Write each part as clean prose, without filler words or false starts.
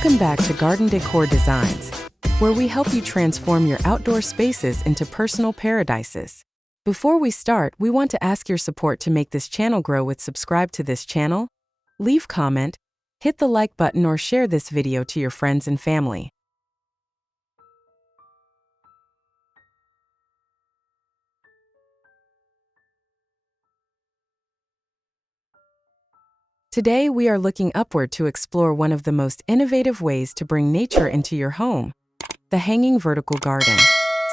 Welcome back to Garden Decor Designs, where we help you transform your outdoor spaces into personal paradises. Before we start, we want to ask your support to make this channel grow with subscribe to this channel, leave comment, hit the like button or share this video to your friends and family. Today we are looking upward to explore one of the most innovative ways to bring nature into your home, the hanging vertical garden.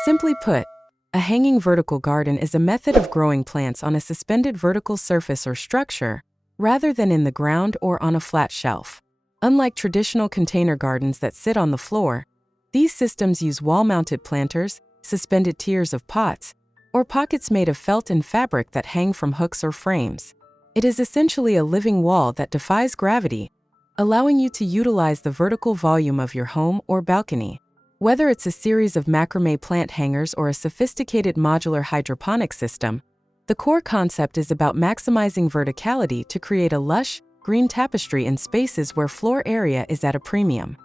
Simply put, a hanging vertical garden is a method of growing plants on a suspended vertical surface or structure, rather than in the ground or on a flat shelf. Unlike traditional container gardens that sit on the floor, these systems use wall-mounted planters, suspended tiers of pots, or pockets made of felt and fabric that hang from hooks or frames. It is essentially a living wall that defies gravity, allowing you to utilize the vertical volume of your home or balcony. Whether it's a series of macrame plant hangers or a sophisticated modular hydroponic system, the core concept is about maximizing verticality to create a lush, green tapestry in spaces where floor area is at a premium.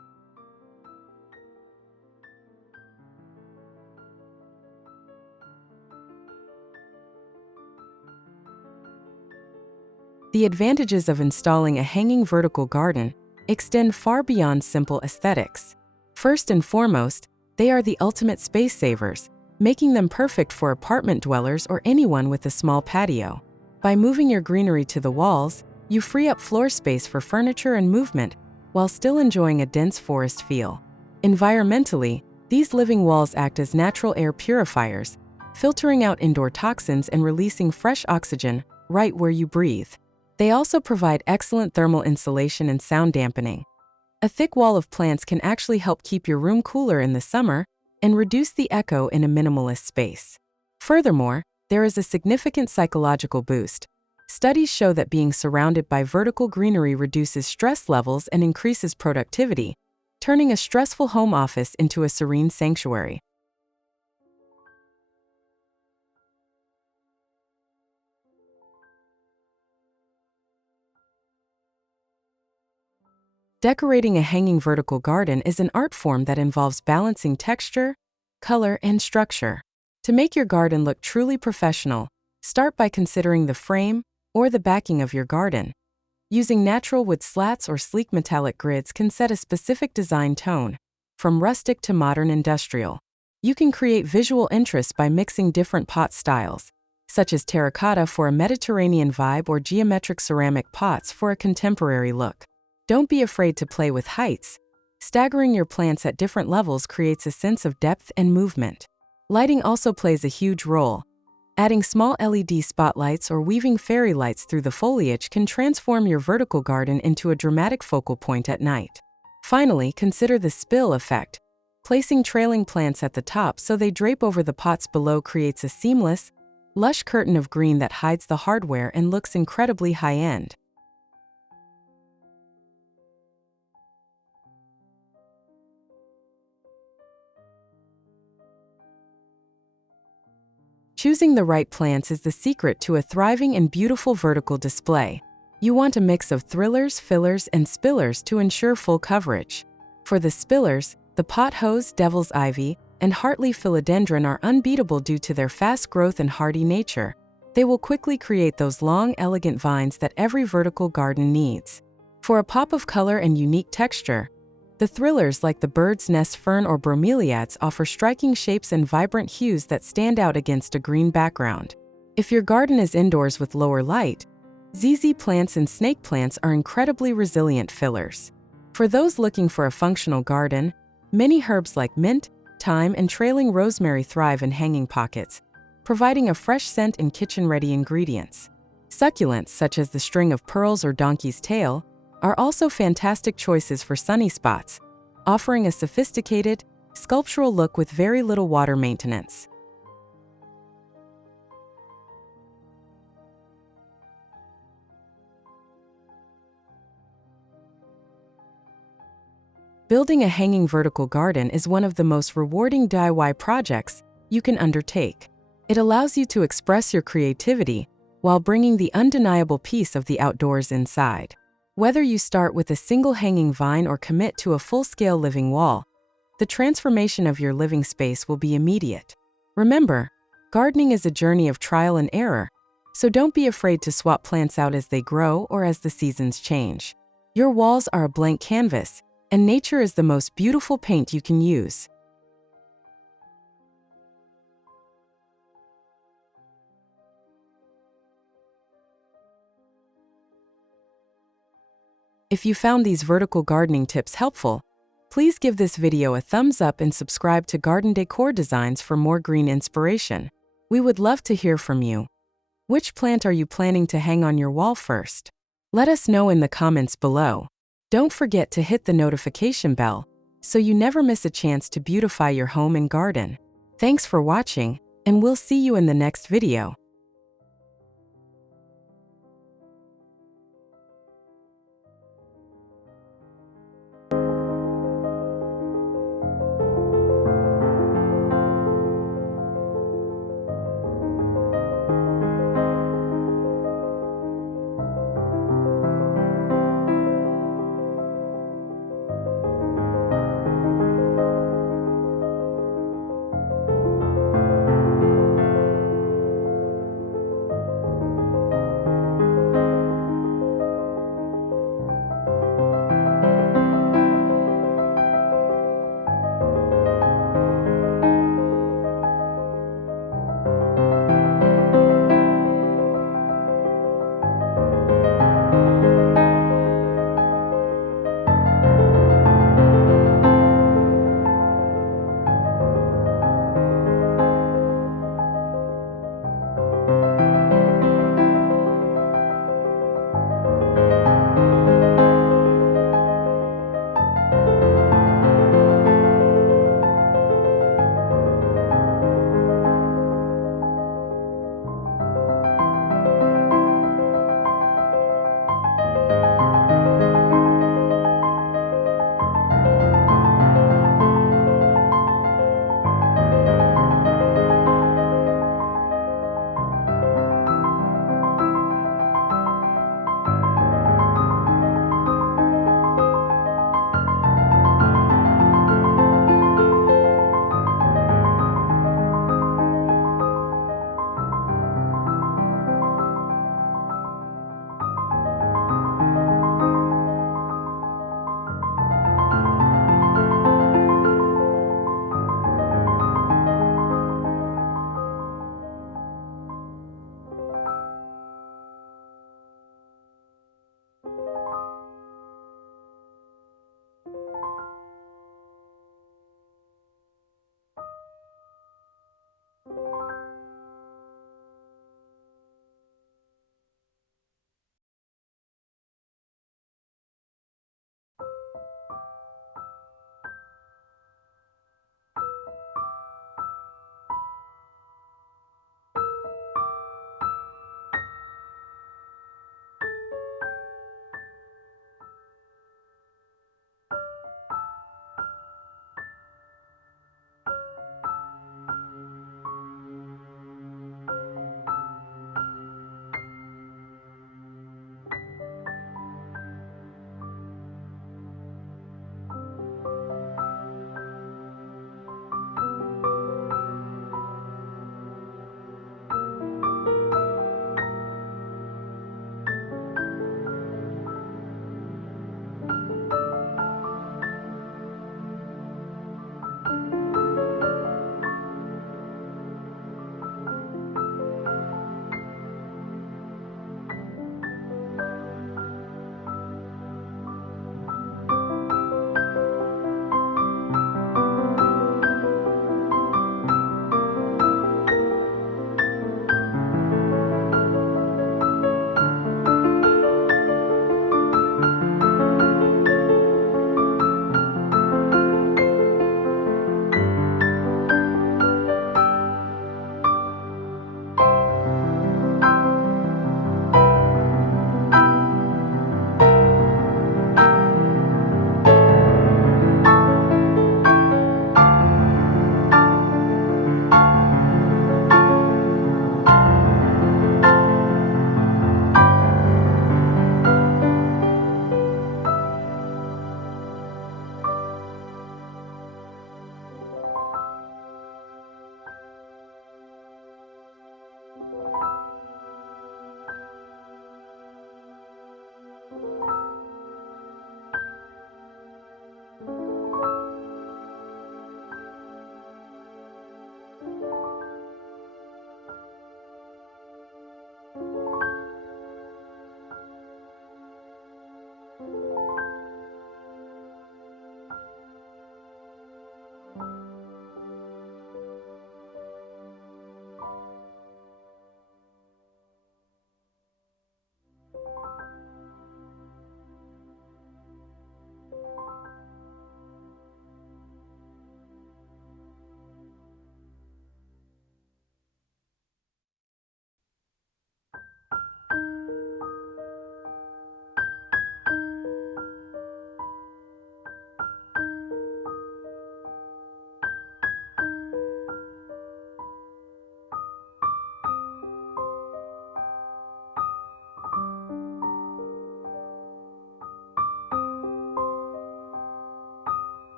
The advantages of installing a hanging vertical garden extend far beyond simple aesthetics. First and foremost, they are the ultimate space savers, making them perfect for apartment dwellers or anyone with a small patio. By moving your greenery to the walls, you free up floor space for furniture and movement, while still enjoying a dense forest feel. Environmentally, these living walls act as natural air purifiers, filtering out indoor toxins and releasing fresh oxygen right where you breathe. They also provide excellent thermal insulation and sound dampening. A thick wall of plants can actually help keep your room cooler in the summer and reduce the echo in a minimalist space. Furthermore, there is a significant psychological boost. Studies show that being surrounded by vertical greenery reduces stress levels and increases productivity, turning a stressful home office into a serene sanctuary. Decorating a hanging vertical garden is an art form that involves balancing texture, color, and structure. To make your garden look truly professional, start by considering the frame or the backing of your garden. Using natural wood slats or sleek metallic grids can set a specific design tone, from rustic to modern industrial. You can create visual interest by mixing different pot styles, such as terracotta for a Mediterranean vibe or geometric ceramic pots for a contemporary look. Don't be afraid to play with heights. Staggering your plants at different levels creates a sense of depth and movement. Lighting also plays a huge role. Adding small LED spotlights or weaving fairy lights through the foliage can transform your vertical garden into a dramatic focal point at night. Finally, consider the spill effect. Placing trailing plants at the top so they drape over the pots below creates a seamless, lush curtain of green that hides the hardware and looks incredibly high-end. Choosing the right plants is the secret to a thriving and beautiful vertical display. You want a mix of thrillers, fillers, and spillers to ensure full coverage. For the spillers, the pothos, devil's ivy, and heartleaf philodendron are unbeatable due to their fast growth and hardy nature. They will quickly create those long, elegant vines that every vertical garden needs. For a pop of color and unique texture, the thrillers like the bird's nest fern or bromeliads offer striking shapes and vibrant hues that stand out against a green background. If your garden is indoors with lower light, ZZ plants and snake plants are incredibly resilient fillers. For those looking for a functional garden, many herbs like mint, thyme, and trailing rosemary thrive in hanging pockets, providing a fresh scent and kitchen-ready ingredients. Succulents such as the string of pearls or donkey's tail are also fantastic choices for sunny spots, offering a sophisticated, sculptural look with very little water maintenance. Building a hanging vertical garden is one of the most rewarding DIY projects you can undertake. It allows you to express your creativity while bringing the undeniable peace of the outdoors inside. Whether you start with a single hanging vine or commit to a full-scale living wall, the transformation of your living space will be immediate. Remember, gardening is a journey of trial and error, so don't be afraid to swap plants out as they grow or as the seasons change. Your walls are a blank canvas, and nature is the most beautiful paint you can use. If you found these vertical gardening tips helpful, please give this video a thumbs up and subscribe to Garden Decor Designs for more green inspiration. We would love to hear from you. Which plant are you planning to hang on your wall first? Let us know in the comments below. Don't forget to hit the notification bell so you never miss a chance to beautify your home and garden. Thanks for watching, and we'll see you in the next video.